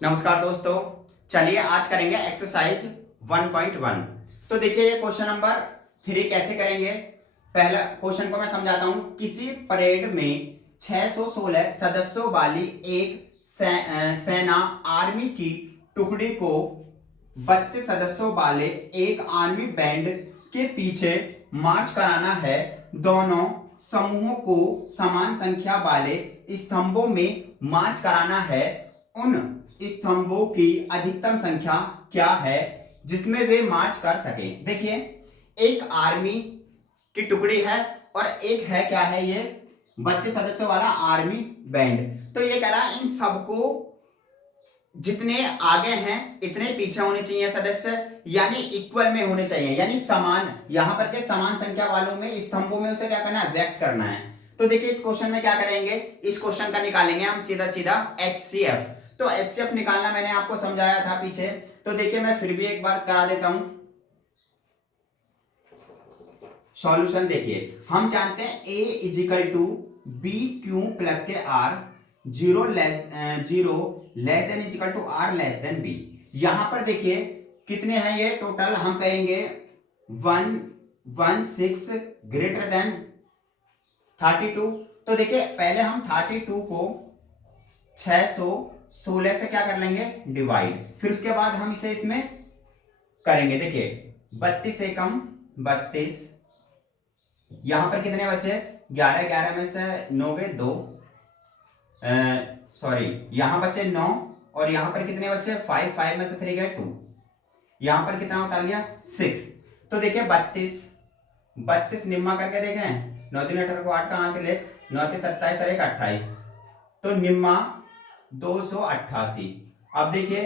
नमस्कार दोस्तों, चलिए आज करेंगे एक्सरसाइज 1.1। तो देखिए ये क्वेश्चन नंबर 3 कैसे करेंगे। पहला क्वेश्चन को मैं समझाता हूं। किसी परेड में 616 सदस्यों वाली एक सेना आर्मी की टुकड़ी को 32 सदस्यों वाले एक आर्मी बैंड के पीछे मार्च कराना है। दोनों समूहों को समान संख्या वाले स्तंभों में मार्च कराना है। उन स्तंभों की अधिकतम संख्या क्या है जिसमें वे मार्च कर सके। देखिए एक आर्मी की टुकड़ी है और एक है क्या है ये 32 सदस्यों वाला आर्मी बैंड। तो ये कह रहा है इन सबको जितने आगे हैं इतने पीछे होने चाहिए सदस्य, यानी इक्वल में होने चाहिए, यानी समान, यहां पर के समान संख्या वालों में स्तंभों में उसे क्या करना है, व्यक्त करना है। तो देखिए इस क्वेश्चन में क्या करेंगे, इस क्वेश्चन का निकालेंगे हम सीधा सीधा HCF। तो HCF निकालना मैंने आपको समझाया था पीछे, तो देखिए मैं फिर भी एक बार करा देता हूं। सॉल्यूशन देखिए हम जानते हैं A equal to B Q plus के R, zero less than equal to R less than B. यहां पर देखिए कितने हैं ये टोटल, हम कहेंगे 116 ग्रेटर देन 32। तो देखिए पहले हम 32 को 616 से क्या कर लेंगे, डिवाइड, फिर उसके बाद हम इसे इसमें करेंगे। देखिए 32 से कम 32, यहां पर कितने बचे 11, 11 में से 9 गए 2, सॉरी यहां बचे 9 और यहां पर कितने बचे 5, 5 में से 3 गए 2, यहां पर कितना उतार लिया 6। तो देखिए 32 निम्मा करके देखें, 9 3 18 को 8 कहां से ले, 9 3 27 और 1 28, तो निम्मा 288। अब देखिए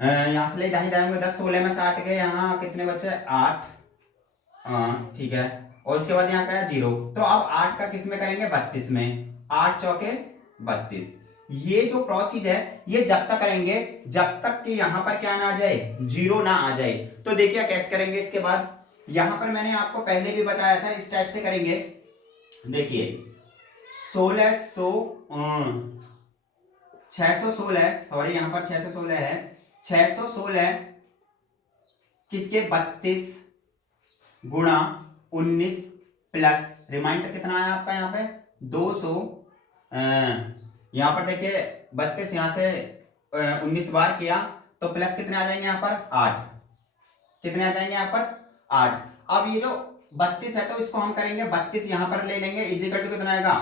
यहां से ले दाही दाएं में 10, 16 में से 8 गए, यहां कितने बचे 8, ठीक है, और उसके बाद यहाँ का है 0। तो अब 8 का किस में करेंगे, 32 में, 8 चौके 32। ये जो प्रोसीजर है ये जब तक करेंगे जब तक कि यहां पर क्या ना आ जाए, 0 ना आ जाए। तो देखिए कैसे करेंगे इसके बाद, यहां पर मैंने आपको पहले भी बताया था इस टाइप से करेंगे। देखिए 616, सॉरी यहां पर 616 है, 616 किसके 32 गुणा 19 प्लस रिमाइंडर कितना आया आपका यहाँ पे 200, यहां पर देखिए 32 यहां से 19 बार किया तो प्लस कितने आ जाएंगे यहाँ पर 8, कितने आ जाएंगे यहाँ पर 8। अब ये जो 32 है तो इसको हम करेंगे 32 यहां पर ले लेंगे, इजिकल टू कितना आएगा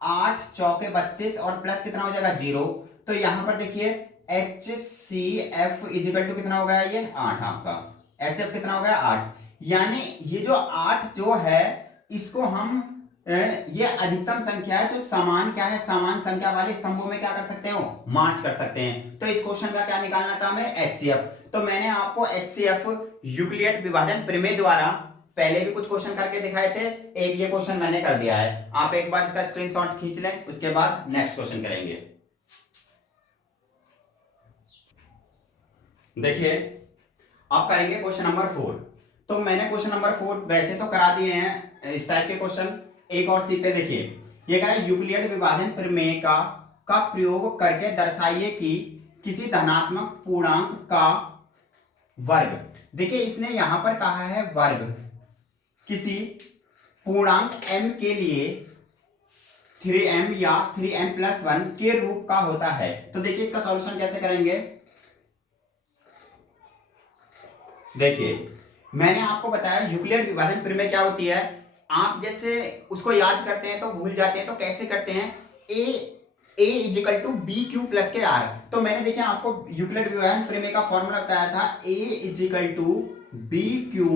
8 चौके 32 और प्लस कितना हो जाएगा 0। तो यहां पर देखिए HCF इजिकल टू कितना हो गया, ये 8 आपका, HCF कितना हो गया 8। यानी ये जो 8 जो है इसको हम ये अधिकतम संख्या है जो समान क्या है, समान संख्या वाले स्तंभों में क्या कर सकते हो, मार्च कर सकते हैं। तो इस क्वेश्चन का क्या निकालना था हमें, HCF। तो मैंने आपको HCF यूक्लिड विभाजन प्रमेय द्वारा पहले भी कुछ क्वेश्चन करके दिखाए थे, एक ये क्वेश्चन मैंने कर दिया है। आप एक बार इसका स्क्रीनशॉट खींच लें, उसके बाद नेक्स्ट क्वेश्चन करेंगे। देखिए अब करेंगे क्वेश्चन नंबर 4। तो मैंने क्वेश्चन नंबर 4 वैसे तो करा दिए हैं इस टाइप के क्वेश्चन, एक और सीखते। देखिए ये कह रहा है यूक्लिड विभाजन प्रमेय का प्रयोग करके दर्शाइए कि किसी धनात्मक पूर्णांक का वर्ग, देखिए इसने यहां पर कहा है वर्ग, किसी पूर्णांक m के लिए 3m या 3m+1 के रूप का होता है। तो देखिए इसका सॉल्यूशन कैसे करेंगे। देखिए मैंने आपको बताया यूक्लिड विभाजन प्रमेय क्या होती है, आप जैसे उसको याद करते हैं तो भूल जाते हैं, तो कैसे करते हैं, a equal to B Q plus के आर। तो मैंने देखिए आपको यूक्लिड विभाजन प्रमेय का फॉर्मूला बताया था, a equal to B Q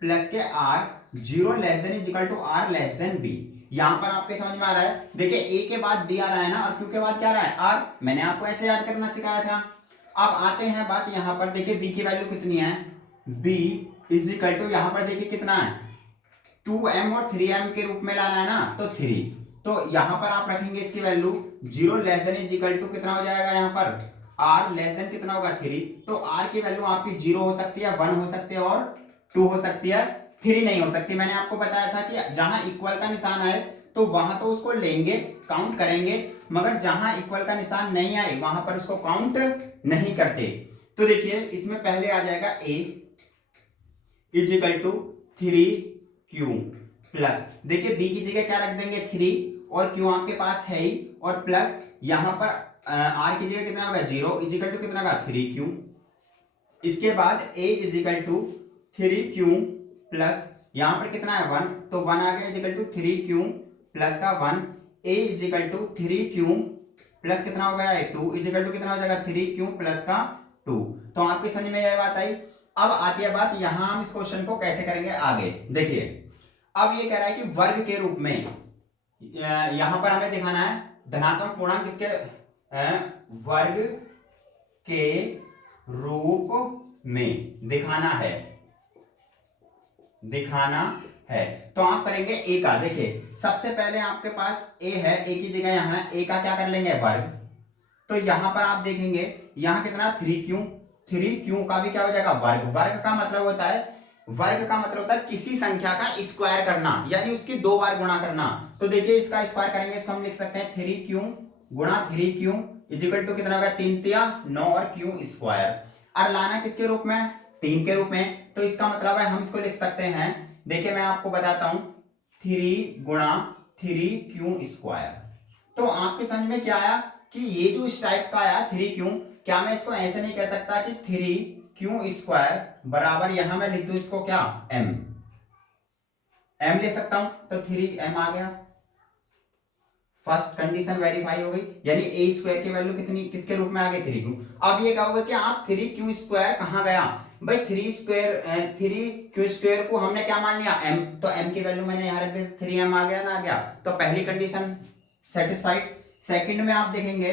plus के R, 0 less than equal to R less than B. यहां पर आपके समझ में आ रहा है, देखिए a के बाद b आ रहा है ना, और q के बाद क्या आ रहा है r, मैंने आपको ऐसे याद करना सिखाया था। अब आते हैं बात यहां पर, देखिए b की वैल्यू कितनी है, b इजिकल टू यहां पर देखिए कितना है 2m और 3m के रूप में लाना है ना, तो 3। तो यहां पर आप रखेंगे इसकी value 0 less than equal to कितना हो जाएगा, यहां पर r लेस देन कितना होगा 3। तो r की वैल्यू आपकी 0 हो सकती है, 1 हो सकती है और 2 हो सकती है, 3 नहीं हो सकती। मैंने आपको बताया था कि जहां इक्वल का निशान आए तो वहां तो उसको लेंगे, काउंट करेंगे, मगर जहां इक्वल का निशान नहीं आए वहां पर उसको काउंट नहीं करते। तो देखिए इसमें पहले आ जाएगा a is equal to 3q plus, देखिए b की जगह क्या रख देंगे 3 और q आपके पास है ही, और प्लस यहां पर r की जगह कितना होगा 0 इज इक्वल टू कितना होगा 3q। इसके बाद a is equal to 3q plus यहां पर कितना है 1, तो 1 आ गया is equal to 3q plus का 1, a is equal to 3q plus कितना हो गया 2 इज इक्वल टू कितना हो जाएगा 3q प्लस का 2। तो आपकी समझ में यह बात आई। अब आती है बात यहां हम इस क्वेश्चन को कैसे करेंगे आगे। देखिए अब ये कह रहा है कि वर्ग के रूप में यहां पर हमें दिखाना है धनात्मक पूर्णांक किसके वर्ग के रूप में दिखाना है। तो आप करेंगे a का, देखिए सबसे पहले आपके पास a है, a की जगह यहां a का क्या कर लेंगे वर्ग, तो यहां पर आप देखेंगे यहां कितना 3q का भी क्या हो जाएगा वर्ग। वर्ग का मतलब होता है किसी संख्या का स्क्वायर करना, यानी उसकी 2 बार गुणा करना। तो देखिए इसका स्क्वायर करेंगे, इसको हम लिख सकते हैं 3q गुणा 3q इज इक्वल टू कितना होगा 3 तिया 9 और q स्क्वायर। और लाना किसके रूप में 3 के रूप में, तो इसका मतलब है हम इसको लिख सकते हैं, देखिए मैं आपको बताता हूं 3 गुणा 3q स्क्वायर। तो आपके समझ में क्या आया कि ये जो इस टाइप का आया 3q, क्या मैं इसको ऐसे नहीं कह सकता कि 3q स्क्वायर बराबर यहां मैं लिख दूं इसको क्या m ले सकता हूं, तो 3m आ गया। फर्स्ट कंडीशन वेरीफाई हो गई, यानी ए स्क्वायर की वैल्यू कितनी किसके रूप में आ गई 3q। अब ये कहोगे कि आप 3q स्क्वायर कहां गया भाई, 3q स्क्वायर को हमने क्या मान लिया m, तो m की वैल्यू मैंने यहां रख दी 3m आ गया ना, आ गया। तो पहली कंडीशन सेटिस्फाइड। सेकंड में आप देखेंगे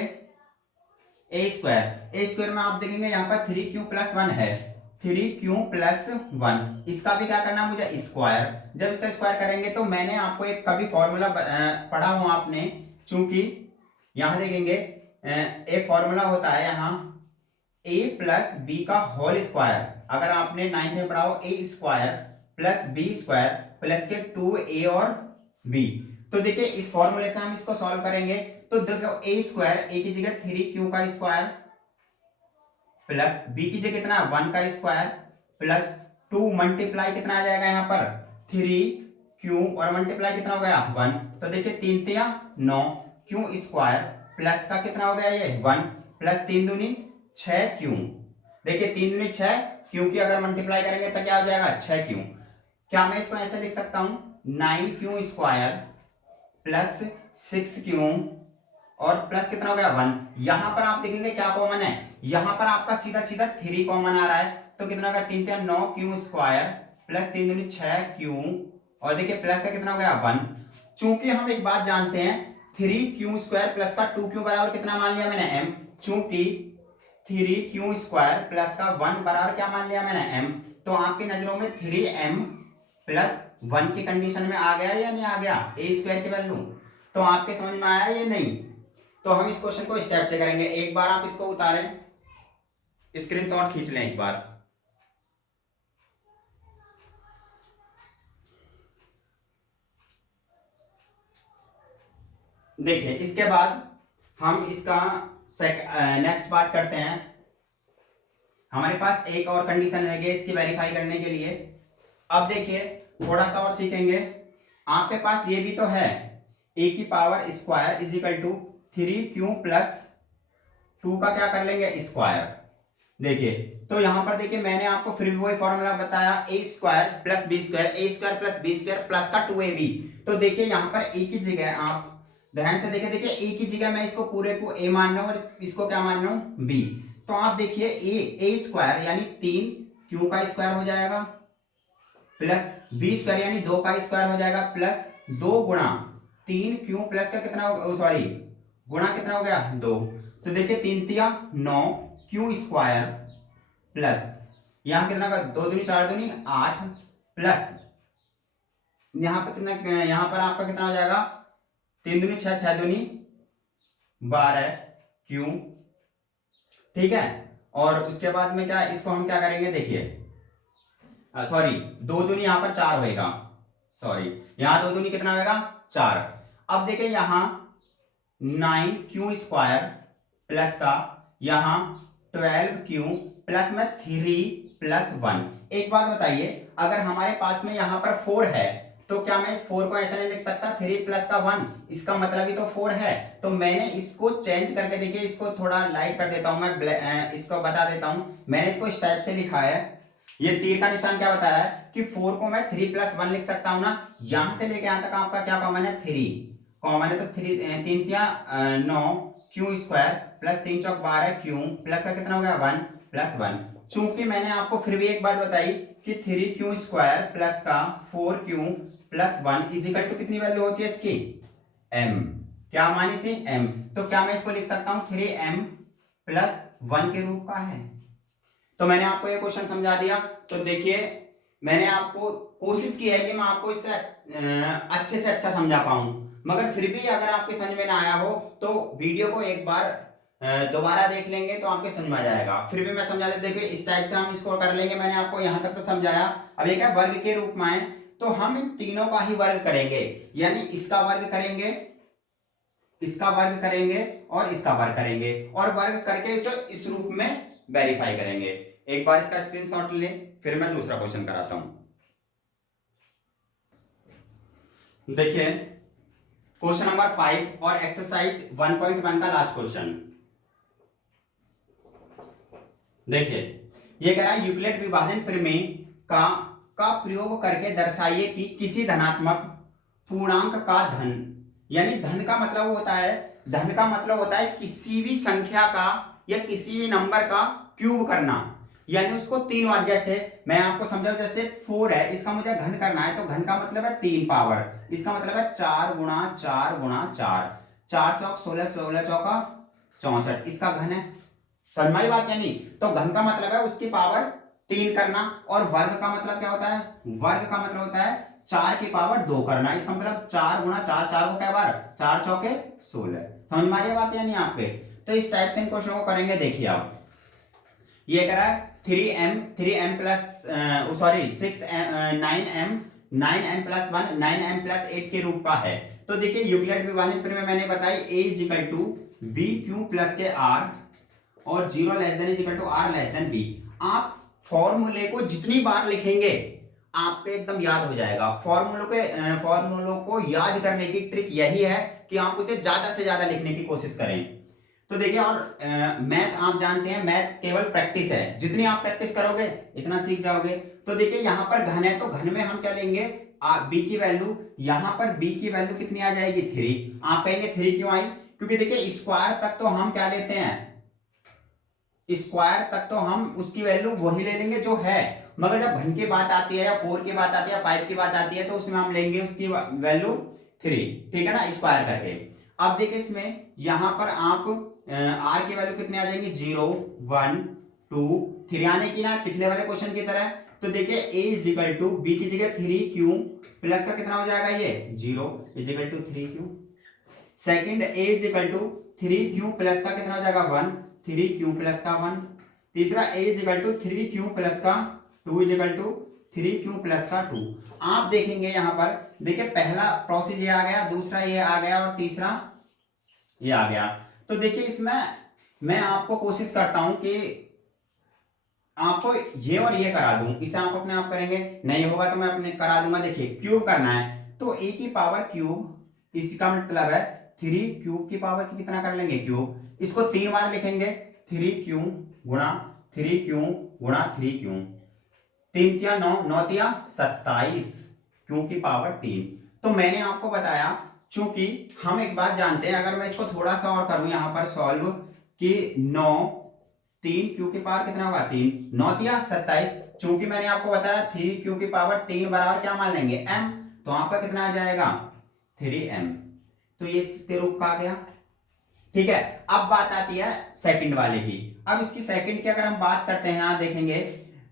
ए स्क्वायर में आप देखेंगे यहां पर 3q प्लस 1 है, 3q प्लस 1, इसका भी क्या करना मुझे स्क्वायर। जब इसका स्क्वायर करेंगे तो मैंने आपको एक कभी फॉर्मूला पढ़ा हो आपने, चूंकि यहां देखेंगे एक फॉर्मूला होता है यहाँ a प्लस बी का होल स्क्वायर, अगर आपने 9th में पढ़ा हो a square plus b square plus के 2a और b। तो देखिए इस फॉर्मूले से हम इसको सॉल्व करेंगे, तो देखो a स्क्वायर a की जगह 3q का स्क्वायर प्लस b की जगह कितना 1 का स्क्वायर प्लस 2 मल्टीप्लाई कितना आ जाएगा यहाँ पर 3q और मल्टीप्लाई कितना हो गया 1, तो देखिए 3 तिया 9 q स्क्वायर प्लस का कितना हो गया ये 1 प्लस 3 दूनी 6q, देखिए 3 दूनी 6, q की अगर मल्टीप्लाई करेंगे तो क्या हो जाएगा 6q। क्या मैं इसको ऐसे लिख सकता हूं 9q स्क्वायर प्लस 6q और प्लस कितना हो गया 1। यहां पर आप देखेंगे क्या कॉमन है, यहां पर आपका सीधा सीधा 3 कॉमन आ रहा है, तो कितना होगा 3 तिया 9q स्क्वायर प्लस 3 दूनी 6q और देखिए प्लस का कितना हो गया 1। चूंकि हम एक बात जानते हैं 3q स्क्वायर प्लस का 2q बराबर कितना मान लिया मैंने m, चूंकि 3q स्क्वायर प्लस का 1 बराबर क्या मान लिया मैंने m, तो आपकी नजरों में 3m प्लस 1 की कंडीशन में आ गया या नहीं आ गया a स्क्वायर की वैल्यू। तो आपके समझ में आया या नहीं। तो हम इस क्वेश्चन को स्टेप से करेंगे, एक बार आप इसको उतारें, स्क्रीनशॉट खींच लें एक बार। देखिए इसके बाद हम इसका नेक्स्ट पार्ट करते हैं। हमारे पास एक और कंडीशन है इसकी वेरीफाई करने के लिए। अब देखिए थोड़ा सा और सीखेंगे, आपके पास ये भी तो है a की power square is equal to 3q plus 2 का क्या कर लेंगे स्क्वायर। देखिए तो यहां पर देखिए मैंने आपको फिर भी वही फॉर्मूला बताया a square plus b square, a square plus b square plus का 2ab। तो देखिए यहां पर a की जगह आप ध्यान से देखिए a की जगह मैं इसको पूरे को a मान रहा हूं और इसको क्या मान रहा हूं b। तो आप देखिए a स्क्वायर यानी 3q का स्क्वायर हो जाएगा प्लस b स्क्वायर यानी 2 का स्क्वायर हो जाएगा प्लस 2 गुणा 3q प्लस का कितना होगा सॉरी गुणा कितना हो गया 2। तो देखिए 3 तिया 9q स्क्वायर प्लस यहां कितना होगा 2 दूनी 4 दूनी 8 प्लस यहां पर कितना यहां पर आपका कितना हो जाएगा 3 दूनी 6 6 दूनी 12q, ठीक है। और उसके बाद में क्या इसको हम क्या करेंगे देखिए सॉरी 2 दूनी यहां पर 4 होएगा, सॉरी यहां 2 दूनी कितना होगा 4। अब देखिए यहां 9q² प्लस का यहाँ 12q प्लस में 3 प्लस 1। एक बात बताइए, अगर हमारे पास में यहाँ पर 4 है तो क्या मैं इस 4 को ऐसा नहीं लिख सकता 3 प्लस का 1, इसका मतलब ही तो 4 है। तो मैंने इसको चेंज करके, देखिए इसको थोड़ा लाइट कर देता हूं मैं, इसको बता देता हूं। मैंने इसको इस टाइप से लिखा है, ये तीर का निशान क्या बता रहा है कि 4 को मैं 3 प्लस 1 लिख सकता हूं ना। यहां से लेके यहां तक आपका क्या कॉमन है, 3 कॉमन है, तो 3 3 9 q² प्लस 3 चौक 12 q प्लस का कितना हो गया 1 प्लस 1। चूंकि मैंने आपको फिर भी एक बात बताई कि 3q² प्लस का 4q प्लस 1 इजिकल टू कितनी वैल्यू होती है इसकी, m। क्या मानी थी, m। तो क्या मैं इसको लिख सकता हूं 3m प्लस 1 के रूप का है। तो मैंने आपको ये क्वेश्चन समझा दिया। तो देखिए मैंने आपको कोशिश की है कि मैं आपको इससे अच्छे से अच्छा समझा पाऊं, मगर फिर भी अगर आपके समझ में ना आया हो तो वीडियो को एक बार दोबारा देख लेंगे तो आपके समझ में आ जाएगा। फिर भी मैं समझा देता, देखिए इस टाइप से हम इसको कर लेंगे। मैंने आपको यहां तक तो समझाया। अब ये क्या वर्ग के रूप में है, तो हम इन तीनों का ही वर्ग करेंगे, यानी इसका वर्ग करेंगे, इसका वर्ग करेंगे और इसका वर्ग करेंगे, और वर्ग करके इसे इस रूप में वेरीफाई करेंगे। एक बार इसका स्क्रीनशॉट ले, फिर मैं दूसरा क्वेश्चन कराता हूं। देखिए क्वेश्चन नंबर 5 और एक्सरसाइज 1.1 का लास्ट क्वेश्चन। देखिए ये कह रहा है यूक्लिड विभाजन प्रमेय का प्रयोग करके दर्शाइए कि किसी धनात्मक पूर्णांक का धन, यानी धन का मतलब होता है, धन का मतलब होता है किसी भी संख्या का या किसी भी नंबर का क्यूब करना, यानी उसको 3 बार। जैसे मैं आपको समझाऊं, जैसे 4 है, इसका मुझे घन करना है, तो घन का मतलब है 3 पावर, इसका मतलब है 4 गुणा 4 गुणा 4, 4 चौक 16, 16 चौका 64, इसका घन है। समझ में बात, यानी तो घन का मतलब है उसकी पावर 3 करना, और वर्ग का मतलब क्या होता है, वर्ग का मतलब होता है 4 की पावर 2 करना। इसका मतलब 4 गुणा 4, 4 को क्या बार, 4 चौके 16। समझ में आ रही बात यानी आप पे। तो इस टाइप से इन क्वेश्चन को करेंगे। देखिए आप ये कह रहा है 3m plus sorry 9m plus 1 9m plus 8 के रूप का है। तो देखिए यूक्लिड विभाजन प्रमेय मैंने बताई a equal to b q plus के r और 0 less than equal to r less than b। आप फॉर्मूले को जितनी बार लिखेंगे आपको एकदम याद हो जाएगा। फॉर्मूलों को याद करने की ट्रिक यही है कि आप उसे ज्यादा से ज्यादा लिखने की कोशिश करें। तो देखिए, और मैथ आप जानते हैं, मैथ केवल प्रैक्टिस है, जितनी आप प्रैक्टिस करोगे इतना सीख जाओगे। तो देखिए यहाँ पर घन है, तो घन में हम क्या लेंगे, b की वैल्यू, यहाँ पर b की वैल्यू कितनी आ जाएगी 3। आप कहेंगे 3 क्यों आई, क्योंकि देखिए स्क्वायर तक तो हम क्या लेते हैं, स्क्वायर तक तो हम उसकी वैल्यू वही ले लेंगे जो है, मगर जब घन की बात आती है या 4 की बात आती है या 5 की बात आती है तो उसमें हम लेंगे उसकी वैल्यू 3, ठीक है ना, स्क्वायर करके। अब देखिए इसमें यहां पर आप r की वैल्यू कितनी आ जाएंगी 0 1 2 3 आने की ना, पिछले वाले क्वेश्चन की तरह। तो देखिए a is equal to b की जगह 3q प्लस का कितना हो जाएगा ये 0 is equal to 3q। Second a is equal to 3q plus का कितना हो जाएगा 1 3q प्लस का 1। तीसरा a is equal to 3q plus का 2 is equal to 3q plus का 2। आप देखेंगे यहां पर, देखिए पहला प्रोसेस ये आ गया, दूसरा ये आ गया और तीसरा ये आ गया। तो देखिए इसमें मैं आपको कोशिश करता हूं कि आपको ये और ये करा दूं, इसे आप अपने आप करेंगे, नहीं होगा तो मैं अपने करा दूंगा। देखिए क्यूब करना है तो a की पावर क्यूब, इसका मतलब है 3 क्यूब की पावर की कितना कर लेंगे क्यूब, इसको 3 बार लिखेंगे 3 क्यूब गुणा 3 क्यूब गुणा 3 क्यूब, 3 तिया 9 9 तिया 27 क्यूब की पावर 3। तो मैंने आपको बताया, चूंकि हम एक बात जानते हैं, अगर मैं इसको थोड़ा सा और करूं यहां पर सॉल्व कि 9 3 क्यू की पावर कितना होगा 3 9 तिया 27, चूंकि मैंने आपको बताया 3 क्यू की पावर 3 बराबर क्या मान लेंगे m, तो वहां पर कितना आ जाएगा 3m। तो ये इसके रूप का आ गया, ठीक है। अब बात आती है सेकंड वाले की। अब इसकी सेकंड की अगर हम बात करते हैं, यहां देखेंगे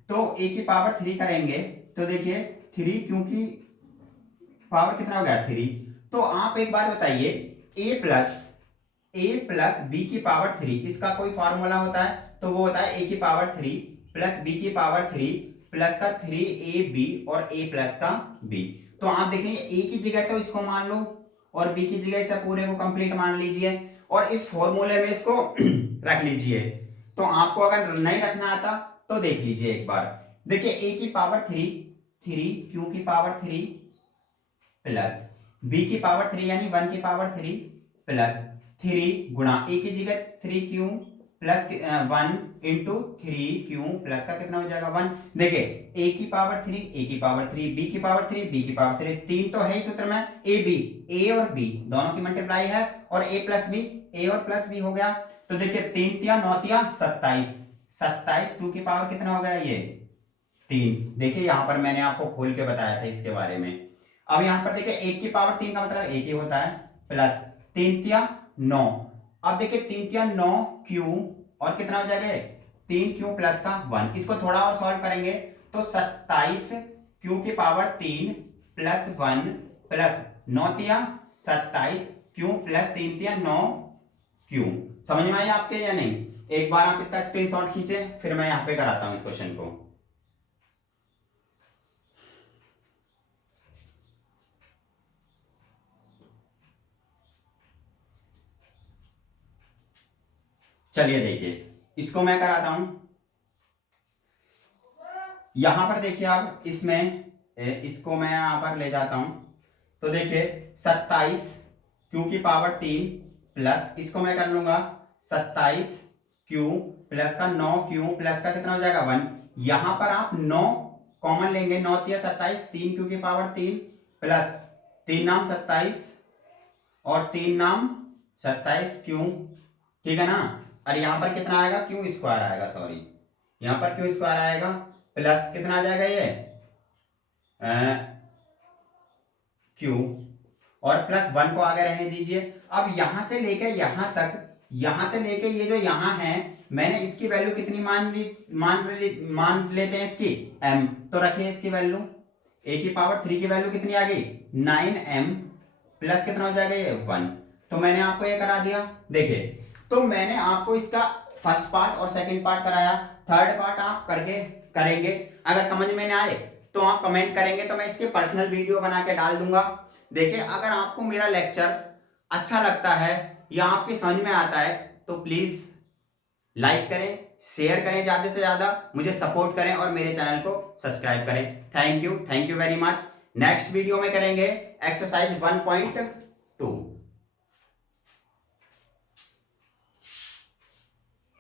तो a की पावर 3 करेंगे, तो देखिए 3 क्योंकि पावर कितना हो गया 3। तो आप एक बार बताइए a प्लस b की पावर 3, इसका कोई फार्मूला होता है, तो वो होता है a की पावर 3 प्लस b की पावर 3 प्लस का 3ab और a प्लस का b। तो आप देखेंगे a की जगह तो इसको मान लो और बी की जगह इसे पूरे को कंप्लीट मान लीजिए और इस फॉर्मूले में इसको रख लीजिए। तो आपको अगर नहीं रखना आता तो देख लीजिए एक बार। देखिए ए की पावर 3 क्यू की पावर 3 प्लस बी की पावर 3 यानी 1 की पावर 3 प्लस 3 गुणा ए की जगह 3 Q plus 1 into 3 Q plus का कितना हो जाएगा 1। देखिए ए की पावर 3 ए की पावर 3 बी की पावर 3 बी की पावर 3 तीन तो है ही सूत्र में ए बी, ए और बी दोनों की मल्टीप्लाई है और ए प्लस बी, ए और प्लस बी हो गया। तो देखिए 3 तिया 9 तिया 27, 27 2 की पावर कितना हो गया ये 3। देखिए यहां पर मैंने आपको खोल के बताया था इसके बारे में। अब यहां पर देखिए 1 की पावर 3 का मतलब 1 ही होता है प्लस 3 तिया 9। अब देखिए 3 तिया 9 क्यू और कितना हो जाएगा 3 क्यू प्लस का 1। इसको थोड़ा और सॉल्व करेंगे तो 27 क्यू की पावर 3 प्लस 1 प्लस 9 तिया 27 क्यू प्लस 3 तिया 9 क्यू। समझ में आया आपके या नहीं? एक बार आप इसका स्क्रीनशॉट खींचे फिर मैं यहां पे कराता हूं इस क्वेश्चन को। चलिए देखिए इसको मैं कराता हूं। यहां पर देखिए आप इसमें इसको मैं यहां पर ले जाता हूं तो देखिए 27 क्यू की पावर 3 प्लस इसको मैं कर लूंगा 27 क्यू प्लस का 9 क्यू प्लस का कितना हो जाएगा 1। यहां पर आप 9 कॉमन लेंगे 9 तिया 27 3 क्यू की पावर 3 प्लस 3 नाम 27 और 3 नाम 27 क्यू, ठीक है ना। और यहां पर कितना आएगा क्यू स्क्वायर आएगा, सॉरी यहां पर क्यू स्क्वायर आएगा प्लस कितना आ जाएगा ये क्यू और प्लस 1 को आगे रहने दीजिए। अब यहां से लेकर यहां तक, यहां से लेके ये जो यहां है मैंने इसकी वैल्यू कितनी मान लेते हैं इसकी m। तो रखिए इसकी वैल्यू a की पावर 3 की वैल्यू कितनी आ गई 9m प्लस कितना हो जाएगा ये 1। तो मैंने आपको ये करा दिया। देखिए तो मैंने आपको इसका फर्स्ट पार्ट और सेकंड पार्ट कराया, थर्ड पार्ट आप करके करेंगे। अगर समझ में ना आए तो आप कमेंट करेंगे तो मैं इसके पर्सनल वीडियो बना के डाल दूंगा। देखिए अगर आपको मेरा लेक्चर अच्छा लगता है या आपकी समझ में आता है तो प्लीज लाइक करें, शेयर करें, ज्यादा से ज्यादा मुझे सपोर्ट करें और मेरे चैनल को सब्सक्राइब करें। Thank you very much. Next video में करेंगे एक्सरसाइज 1.2